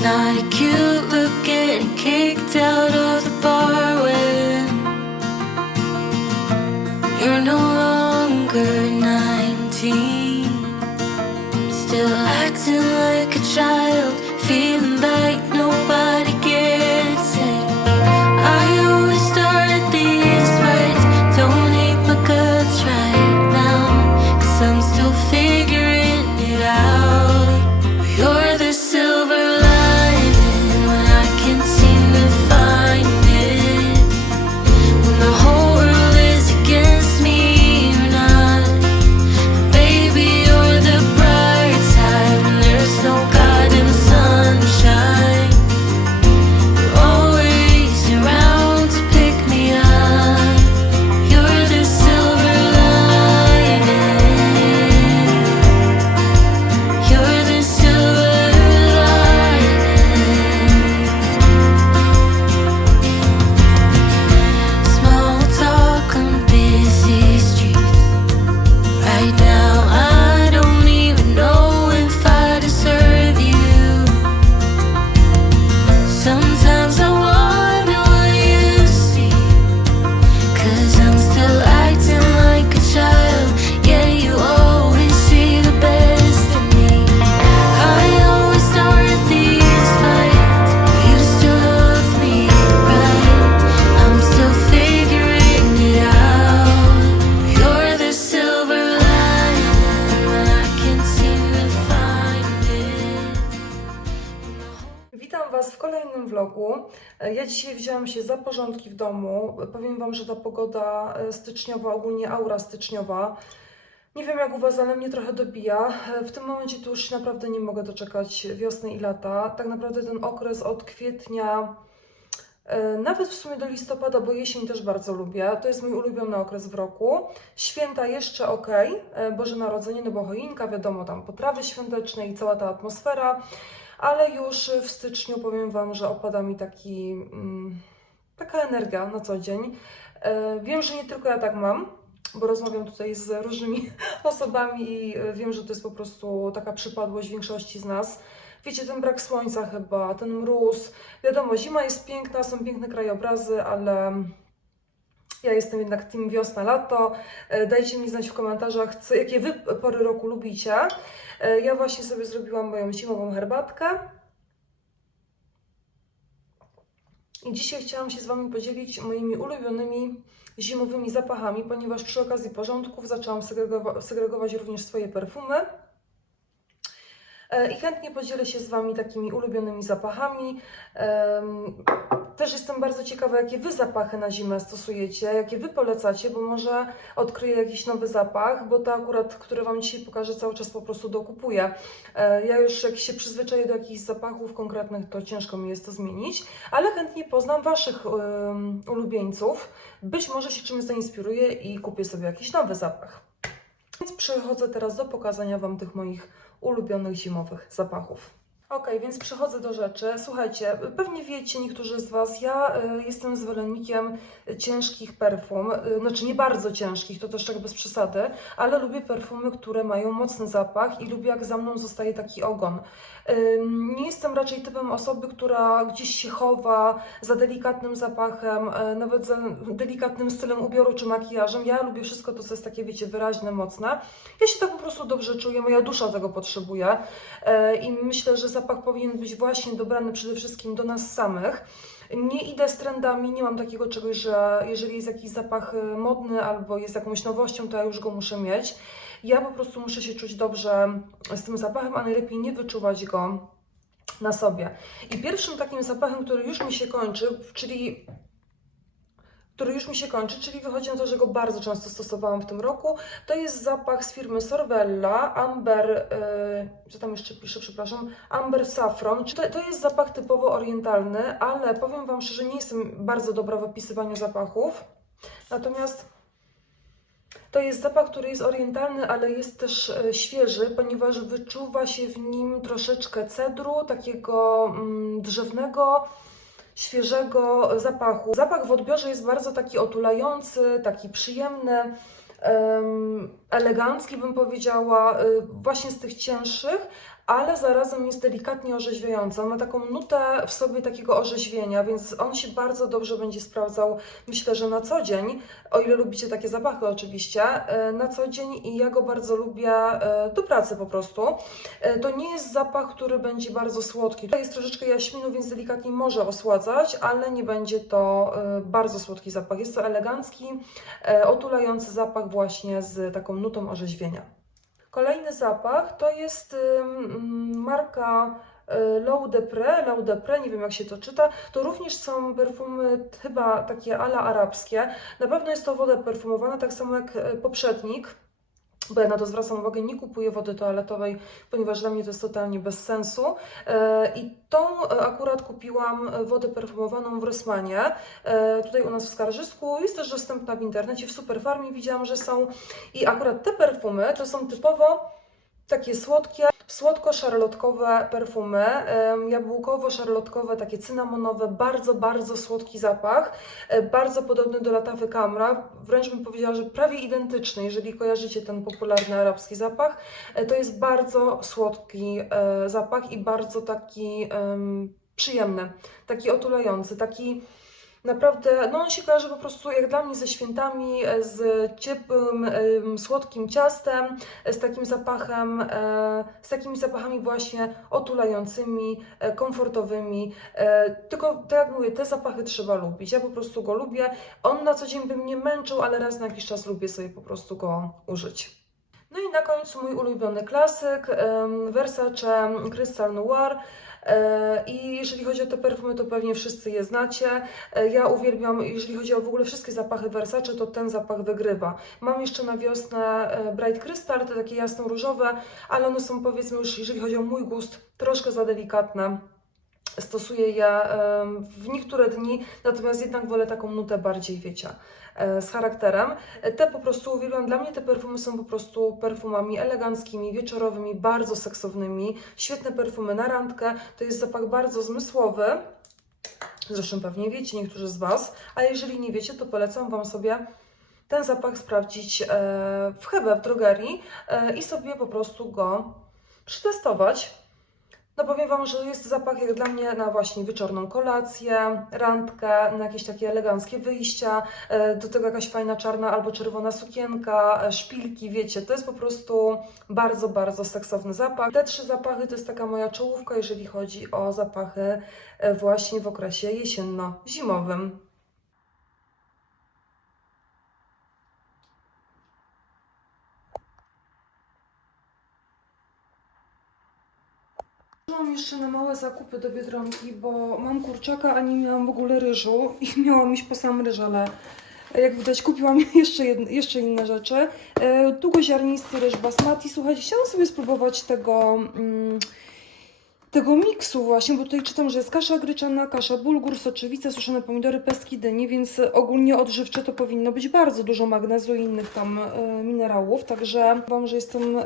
not a cute look getting kicked out porządki w domu. Powiem Wam, że ta pogoda e, styczniowa, ogólnie aura styczniowa, nie wiem jak u Was, ale mnie trochę dobija. E, W tym momencie to już naprawdę nie mogę doczekać wiosny i lata. Tak naprawdę ten okres od kwietnia, e, nawet w sumie do listopada, bo jesień też bardzo lubię. To jest mój ulubiony okres w roku. Święta jeszcze ok, Boże Narodzenie, no bo choinka, wiadomo, tam potrawy świąteczne i cała ta atmosfera ale już w styczniu powiem Wam, że opada mi taki, mm, taka energia na co dzień. E, Wiem, że nie tylko ja tak mam, bo rozmawiam tutaj z różnymi osobami i e, wiem, że to jest po prostu taka przypadłość większości z nas. Wiecie, ten brak słońca chyba, ten mróz. Wiadomo, zima jest piękna, są piękne krajobrazy, ale ja jestem jednak team wiosna, lato. E, Dajcie mi znać w komentarzach, co, jakie Wy pory roku lubicie. Ja właśnie sobie zrobiłam moją zimową herbatkę. I dzisiaj chciałam się z Wami podzielić moimi ulubionymi zimowymi zapachami, ponieważ przy okazji porządków zaczęłam segregowa- segregować również swoje perfumy. E, I chętnie podzielę się z Wami takimi ulubionymi zapachami. Też jestem bardzo ciekawa, jakie Wy zapachy na zimę stosujecie, jakie Wy polecacie, bo może odkryję jakiś nowy zapach, bo to akurat, który Wam dzisiaj pokażę, cały czas po prostu dokupuję. E, Ja już jak się przyzwyczaję do jakichś zapachów konkretnych, to ciężko mi jest to zmienić, ale chętnie poznam Waszych em, ulubieńców. Być może się czymś zainspiruję i kupię sobie jakiś nowy zapach. Więc przechodzę teraz do pokazania Wam tych moich ulubionych zimowych zapachów. Ok, więc przechodzę do rzeczy. Słuchajcie, pewnie wiecie niektórzy z Was, ja y, jestem zwolennikiem ciężkich perfum, y, znaczy nie bardzo ciężkich, to też tak bez przesady, ale lubię perfumy, które mają mocny zapach i lubię jak za mną zostaje taki ogon. Nie jestem raczej typem osoby, która gdzieś się chowa za delikatnym zapachem, e, nawet za delikatnym stylem ubioru czy makijażem. Ja lubię wszystko to, co jest takie, wiecie, wyraźne, mocne. Ja się tak po prostu dobrze czuję, moja dusza tego potrzebuje E, i myślę, że zapach powinien być właśnie dobrany przede wszystkim do nas samych. Nie idę z trendami, nie mam takiego czegoś, że jeżeli jest jakiś zapach e, modny albo jest jakąś nowością, to ja już go muszę mieć. Ja po prostu muszę się czuć dobrze z tym zapachem, a najlepiej nie wyczuwać go na sobie. I pierwszym takim zapachem, który już mi się kończy, czyli który już mi się kończy, czyli wychodzi na to, że go bardzo często stosowałam w tym roku. To jest zapach z firmy Sorvella, Amber, yy, co tam jeszcze pisze, przepraszam, Amber Saffron. To, to jest zapach typowo orientalny, ale powiem Wam szczerze, nie jestem bardzo dobra w opisywaniu zapachów. Natomiast to jest zapach, który jest orientalny, ale jest też e, świeży, ponieważ wyczuwa się w nim troszeczkę cedru, takiego mm, drzewnego, świeżego zapachu. Zapach w odbiorze jest bardzo taki otulający, taki przyjemny, em, elegancki bym powiedziała, y, właśnie z tych cięższych, ale zarazem jest delikatnie orzeźwiający. On ma taką nutę w sobie takiego orzeźwienia, więc on się bardzo dobrze będzie sprawdzał, myślę, że na co dzień, o ile lubicie takie zapachy oczywiście, e, na co dzień i ja go bardzo lubię e, do pracy po prostu. E, To nie jest zapach, który będzie bardzo słodki. Tutaj jest troszeczkę jaśminu, więc delikatnie może osładzać, ale nie będzie to bardzo słodki zapach. Jest to elegancki, otulający zapach właśnie z taką nutą orzeźwienia. Kolejny zapach to jest ym, marka Depre, Low Depre, nie wiem jak się to czyta. To również są perfumy chyba takie ala arabskie. Na pewno jest to woda perfumowana, tak samo jak y, poprzednik. Bo ja na to zwracam uwagę, nie kupuję wody toaletowej, ponieważ dla mnie to jest totalnie bez sensu. E, I tą e, akurat kupiłam wodę perfumowaną w Rossmanie, e, tutaj u nas w Skarżysku. Jest też dostępna w internecie, w Superfarmie widziałam, że są. I akurat te perfumy to są typowo takie słodkie, słodko-szarlotkowe perfumy, jabłkowo-szarlotkowe, takie cynamonowe, bardzo, bardzo słodki zapach, e, bardzo podobny do Latawy Camra, wręcz bym powiedziała, że prawie identyczny, jeżeli kojarzycie ten popularny arabski zapach. E, To jest bardzo słodki e, zapach i bardzo taki em, przyjemny, taki otulający, taki Naprawdę, no on się kojarzy po prostu jak dla mnie ze świętami, e, z ciepłym, słodkim ciastem, e, z takim zapachem, e, z takimi zapachami właśnie otulającymi, komfortowymi. Tylko tak jak mówię, te zapachy trzeba lubić. Ja po prostu go lubię. On na co dzień by mnie męczył, ale raz na jakiś czas lubię sobie po prostu go użyć. No i na końcu mój ulubiony klasyk, Versace Crystal Noir. E, I jeżeli chodzi o te perfumy, to pewnie wszyscy je znacie. E, Ja uwielbiam, jeżeli chodzi o w ogóle wszystkie zapachy Versace, to ten zapach wygrywa. Mam jeszcze na wiosnę e, Bright Crystal, te takie jasno-różowe, ale one są powiedzmy już, jeżeli chodzi o mój gust, troszkę za delikatne. Stosuję em, w niektóre dni, natomiast jednak wolę taką nutę bardziej, wiecie, e, z charakterem. E, Te po prostu uwielbiam. Dla mnie te perfumy są po prostu perfumami eleganckimi, wieczorowymi, bardzo seksownymi. Świetne perfumy na randkę. To jest zapach bardzo zmysłowy. Zresztą pewnie wiecie niektórzy z Was, a jeżeli nie wiecie, to polecam Wam sobie ten zapach sprawdzić e, w Hebe, w drogerii i sobie po prostu go przetestować. No powiem Wam, że jest zapach jak dla mnie na właśnie wieczorną kolację, randkę, na jakieś takie eleganckie wyjścia, e, do tego jakaś fajna czarna albo czerwona sukienka, e, szpilki, wiecie, to jest po prostu bardzo, bardzo seksowny zapach. Te trzy zapachy to jest taka moja czołówka, jeżeli chodzi o zapachy e, właśnie w okresie jesienno-zimowym. Mam jeszcze na małe zakupy do Biedronki, bo mam kurczaka, a nie miałam w ogóle ryżu i miałam iść po sam ryż, ale jak widać kupiłam jeszcze, jedne, jeszcze inne rzeczy. E, Długoziarnisty ryż basmati. Słuchajcie, chciałam sobie spróbować tego, mm, tego miksu właśnie, bo tutaj czytam, że jest kasza gryczana, kasza bulgur, soczewica, suszone pomidory, pestki dyni, więc ogólnie odżywcze to powinno być bardzo dużo magnezu i innych tam e, minerałów, także wam, że jestem... E,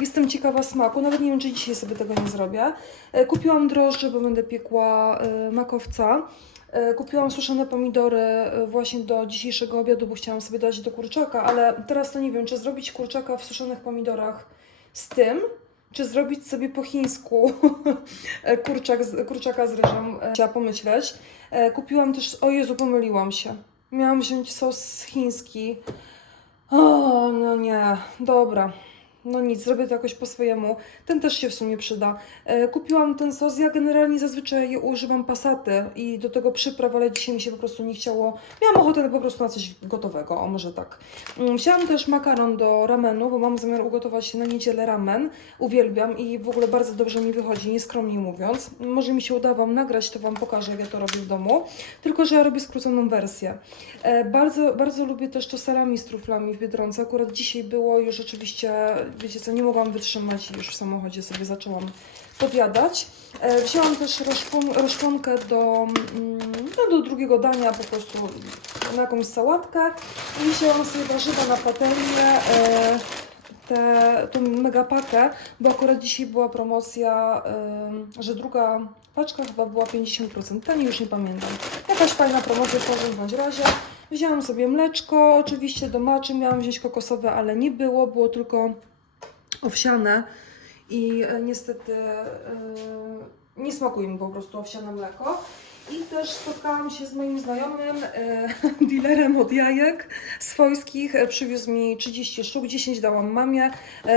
Jestem ciekawa smaku, nawet nie wiem, czy dzisiaj sobie tego nie zrobię. E, Kupiłam drożdże, bo będę piekła e, makowca. E, Kupiłam suszone pomidory właśnie do dzisiejszego obiadu, bo chciałam sobie dać do kurczaka, ale teraz to nie wiem, czy zrobić kurczaka w suszonych pomidorach z tym, czy zrobić sobie po chińsku kurczak kurczaka z ryżem. Chciała pomyśleć. Kupiłam też, o Jezu, pomyliłam się. Miałam wziąć sos chiński. O, no nie, dobra. No nic, zrobię to jakoś po swojemu. Ten też się w sumie przyda. E, kupiłam ten sos. Ja generalnie zazwyczaj używam pasaty i do tego przypraw, ale dzisiaj mi się po prostu nie chciało. Miałam ochotę po prostu na coś gotowego, o może tak. Mm, Wzięłam też makaron do ramenu, bo mam zamiar ugotować na niedzielę ramen. Uwielbiam i w ogóle bardzo dobrze mi wychodzi, nieskromnie mówiąc. Może mi się uda Wam nagrać, to Wam pokażę, jak ja to robię w domu. Tylko, że ja robię skróconą wersję. E, bardzo, bardzo lubię też to salami z truflami w Biedronce. Akurat dzisiaj było już rzeczywiście, wiecie co, nie mogłam wytrzymać i już w samochodzie sobie zaczęłam podjadać. E, wzięłam też roszpon, do, mm, no, do drugiego dania, po prostu na jakąś sałatkę. I wzięłam sobie warzywa na patelnię. E, tę tą megapakę, bo akurat dzisiaj była promocja, ym, że druga paczka chyba była 50% taniej, już nie pamiętam. Jakaś fajna promocja w każdym bądź razie. Wzięłam sobie mleczko, oczywiście do maczy, miałam wziąć kokosowe, ale nie było, było tylko owsiane. i e, niestety e, nie smakuje mi po prostu owsiane mleko. I też spotkałam się z moim znajomym, e, dealerem od jajek swojskich. E, Przywiózł mi 30 sztuk, 10 dałam mamie,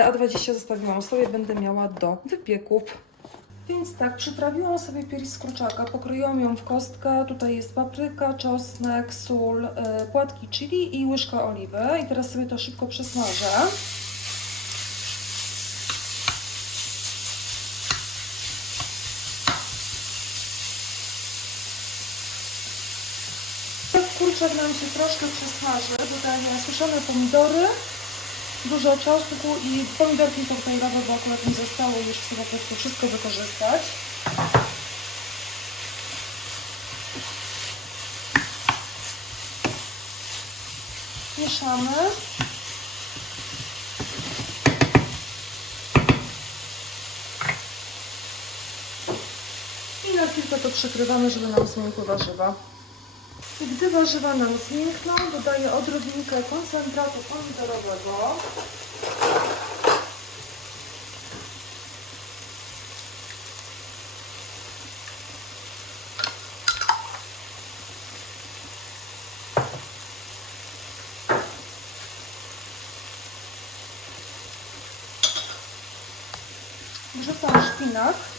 a 20 zostawiłam sobie, będę miała do wypieków. Więc tak, przyprawiłam sobie pierś z kurczaka, pokroiłam ją w kostkę. Tutaj jest papryka, czosnek, sól, płatki chili i łyżka oliwy. I teraz sobie to szybko przesmażę. Jak kurczak nam się troszkę przesmaży, dodaję suszone pomidory, dużo czosnku i pomidorki koktajlowe, bo akurat mi zostało już chcę po prostu wszystko wykorzystać. Mieszamy. I na chwilkę to przykrywamy, żeby nam zmiękły warzywa. Gdy warzywa nam zmiękną, dodaję odrobinkę koncentratu pomidorowego. Wrzucam szpinak.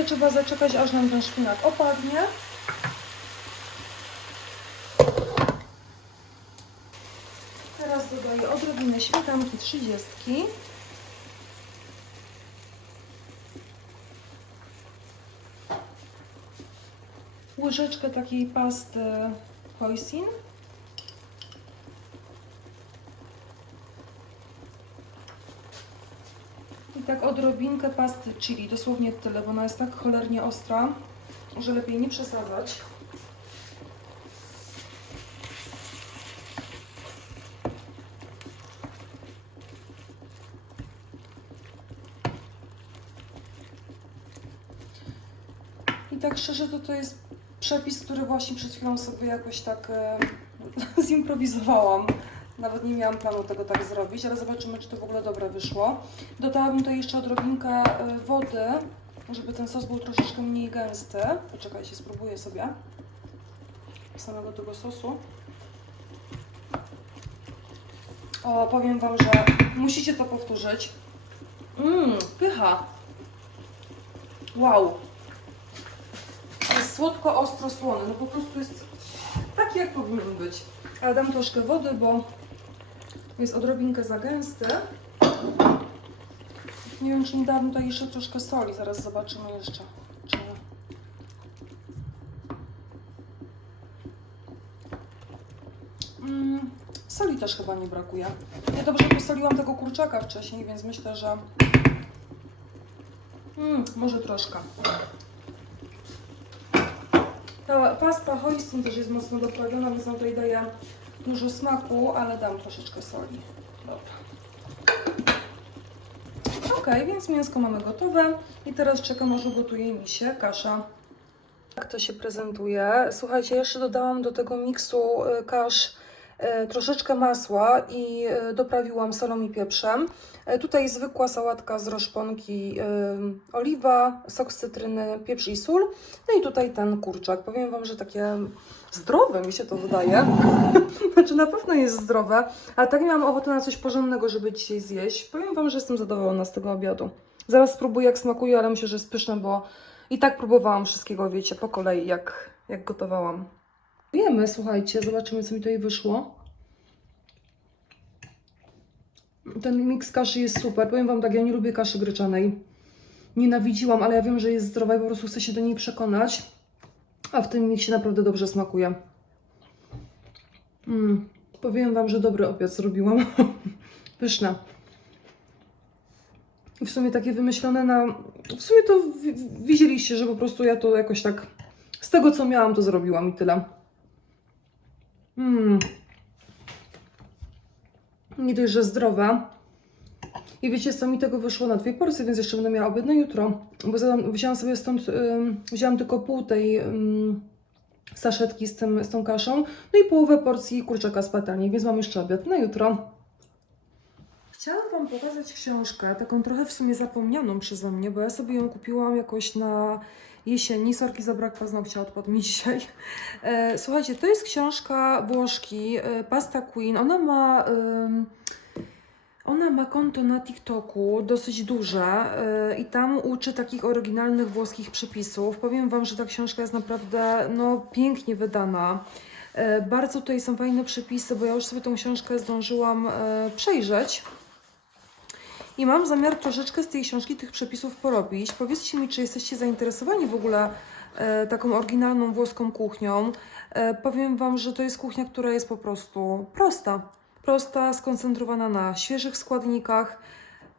Chwilkę trzeba zaczekać, aż nam ten szpinak opadnie. Teraz dodaję odrobinę śmietanki 30. Łyżeczkę takiej pasty hoisin. Tak odrobinkę pasty chili, dosłownie tyle, bo ona jest tak cholernie ostra, że lepiej nie przesadzać. I tak szczerze to to jest przepis, który właśnie przed chwilą sobie jakoś tak e, zimprowizowałam. Nawet nie miałam planu tego tak zrobić, ale zobaczymy, czy to w ogóle dobre wyszło. Dodałabym tutaj jeszcze odrobinkę e, wody, żeby ten sos był troszeczkę mniej gęsty. Poczekajcie, spróbuję sobie samego tego sosu. O, powiem Wam, że musicie to powtórzyć. Mmm, pycha. Wow. Jest słodko, ostro, słony. No po prostu jest taki, jak powinien być. Ale dam troszkę wody, bo jest odrobinkę za gęsty. Nie wiem, czy nie dałam tutaj jeszcze troszkę soli. Zaraz zobaczymy jeszcze. Czy... Mm, soli też chyba nie brakuje. Ja dobrze posoliłam tego kurczaka wcześniej, więc myślę, że mm, może troszkę. Ta pasta hoisin też jest mocno doprawiona, więc ona tutaj daje dużo smaku, ale dam troszeczkę soli. Dobra. Ok, więc mięsko mamy gotowe i teraz czekam, aż ugotuje mi się kasza. Tak to się prezentuje. Słuchajcie, jeszcze dodałam do tego miksu y, kasz troszeczkę masła i y, doprawiłam solą i pieprzem. E, Tutaj zwykła sałatka z roszponki, oliwa, sok z cytryny, pieprz i sól. No i tutaj ten kurczak. Powiem Wam, że takie zdrowe mi się to wydaje. znaczy na pewno jest zdrowe, ale tak miałam ochotę na coś porządnego, żeby dzisiaj zjeść. Powiem Wam, że jestem zadowolona z tego obiadu. Zaraz spróbuję jak smakuje, ale myślę, że jest pyszne, bo i tak próbowałam wszystkiego, wiecie, po kolei, jak, jak gotowałam. Wiemy, słuchajcie, zobaczymy, co mi tutaj wyszło. Ten miks kaszy jest super. Powiem Wam tak, ja nie lubię kaszy gryczanej. Nienawidziłam, ale ja wiem, że jest zdrowa i po prostu chcę się do niej przekonać. A w tym miksie naprawdę dobrze smakuje. Mm, powiem Wam, że dobry obiad zrobiłam. Pyszne. I w sumie takie wymyślone na... W sumie to wi- wi- widzieliście, że po prostu ja to jakoś tak... Z tego, co miałam, to zrobiłam i tyle. Mm. Nie dość, że zdrowe. I wiecie co, mi tego wyszło na dwie porcje, więc jeszcze będę miała obiad na jutro. Bo zadam, wzięłam sobie stąd, ym, wzięłam tylko pół tej ym, saszetki z, tym, z tą kaszą, no i połowę porcji kurczaka z patelni, więc mam jeszcze obiad na jutro. Chciałam Wam pokazać książkę, taką trochę w sumie zapomnianą przeze mnie, bo ja sobie ją kupiłam jakoś na jesieni. Sorki, zabrak paznokcia, odpadł mi dzisiaj. E, słuchajcie, to jest książka Włoszki, e, Pasta Queen. Ona ma... ona ma konto na TikToku, dosyć duże e, i tam uczy takich oryginalnych włoskich przepisów. Powiem Wam, że ta książka jest naprawdę no, pięknie wydana. Bardzo tutaj są fajne przepisy, bo ja już sobie tą książkę zdążyłam przejrzeć. I mam zamiar troszeczkę z tej książki tych przepisów porobić. Powiedzcie mi, czy jesteście zainteresowani w ogóle e, taką oryginalną włoską kuchnią. E, powiem Wam, że to jest kuchnia, która jest po prostu prosta. Prosta, skoncentrowana na świeżych składnikach.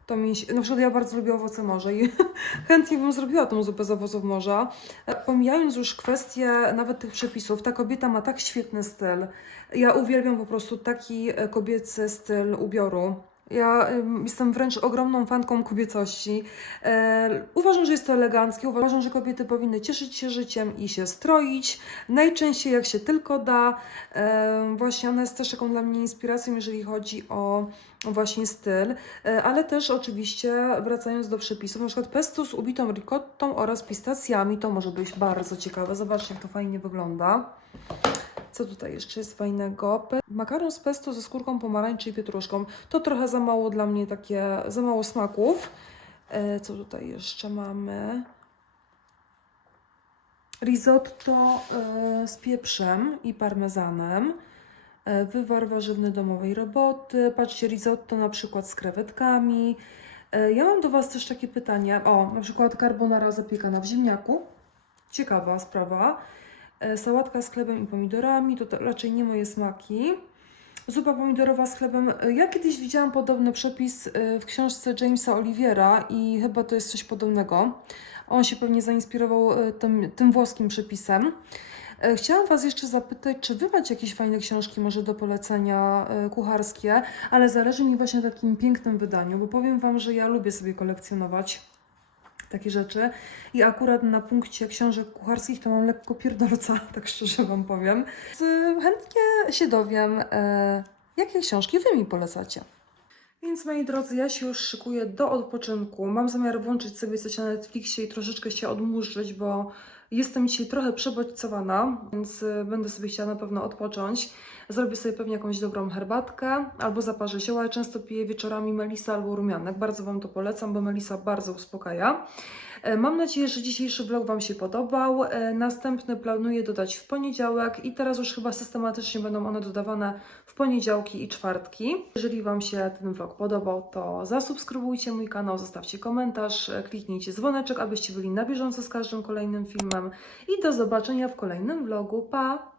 To mi się, na przykład ja bardzo lubię owoce morza i chętnie bym zrobiła tą zupę z owoców morza. E, Pomijając już kwestię nawet tych przepisów, ta kobieta ma tak świetny styl. Ja uwielbiam po prostu taki e, kobiecy styl ubioru. Ja jestem wręcz ogromną fanką kobiecości. E, uważam, że jest to eleganckie. Uważam, że kobiety powinny cieszyć się życiem i się stroić. Najczęściej jak się tylko da. E, właśnie ona jest też taką dla mnie inspiracją, jeżeli chodzi o właśnie styl. E, ale też oczywiście wracając do przepisów, na przykład pesto z ubitą ricottą oraz pistacjami. To może być bardzo ciekawe. Zobaczcie, jak to fajnie wygląda. Co tutaj jeszcze jest fajnego? Makaron z pesto ze skórką pomarańczy i pietruszką. To trochę za mało dla mnie takie, za mało smaków. E, co tutaj jeszcze mamy? Risotto e, z pieprzem i parmezanem. E, wywar warzywny domowej roboty. Patrzcie, risotto na przykład z krewetkami. Ja mam do Was też takie pytanie. O, na przykład carbonara zapiekana w ziemniaku. Ciekawa sprawa. E, Sałatka z chlebem i pomidorami, to, to raczej nie moje smaki. Zupa pomidorowa z chlebem. E, Ja kiedyś widziałam podobny przepis e, w książce Jamesa Oliviera i chyba to jest coś podobnego. On się pewnie zainspirował tym, tym włoskim przepisem. Chciałam Was jeszcze zapytać, czy Wy macie jakieś fajne książki może do polecenia kucharskie, ale zależy mi właśnie na takim pięknym wydaniu, bo powiem Wam, że ja lubię sobie kolekcjonować takie rzeczy. I akurat na punkcie książek kucharskich to mam lekko pierdolca, tak szczerze Wam powiem. Chętnie się dowiem, e, jakie książki Wy mi polecacie. Więc moi drodzy, ja się już szykuję do odpoczynku. Mam zamiar włączyć sobie coś na Netflixie i troszeczkę się odmurzyć, bo jestem dzisiaj trochę przebodźcowana, więc y, będę sobie chciała na pewno odpocząć. Zrobię sobie pewnie jakąś dobrą herbatkę albo zaparzę zioła. Często piję wieczorami melisa albo rumianek. Bardzo Wam to polecam, bo melisa bardzo uspokaja. E, Mam nadzieję, że dzisiejszy vlog Wam się podobał. E, Następny planuję dodać w poniedziałek i teraz już chyba systematycznie będą one dodawane w poniedziałki i czwartki. Jeżeli Wam się ten vlog podobał, to zasubskrybujcie mój kanał, zostawcie komentarz, e, kliknijcie dzwoneczek, abyście byli na bieżąco z każdym kolejnym filmem i do zobaczenia w kolejnym vlogu. Pa!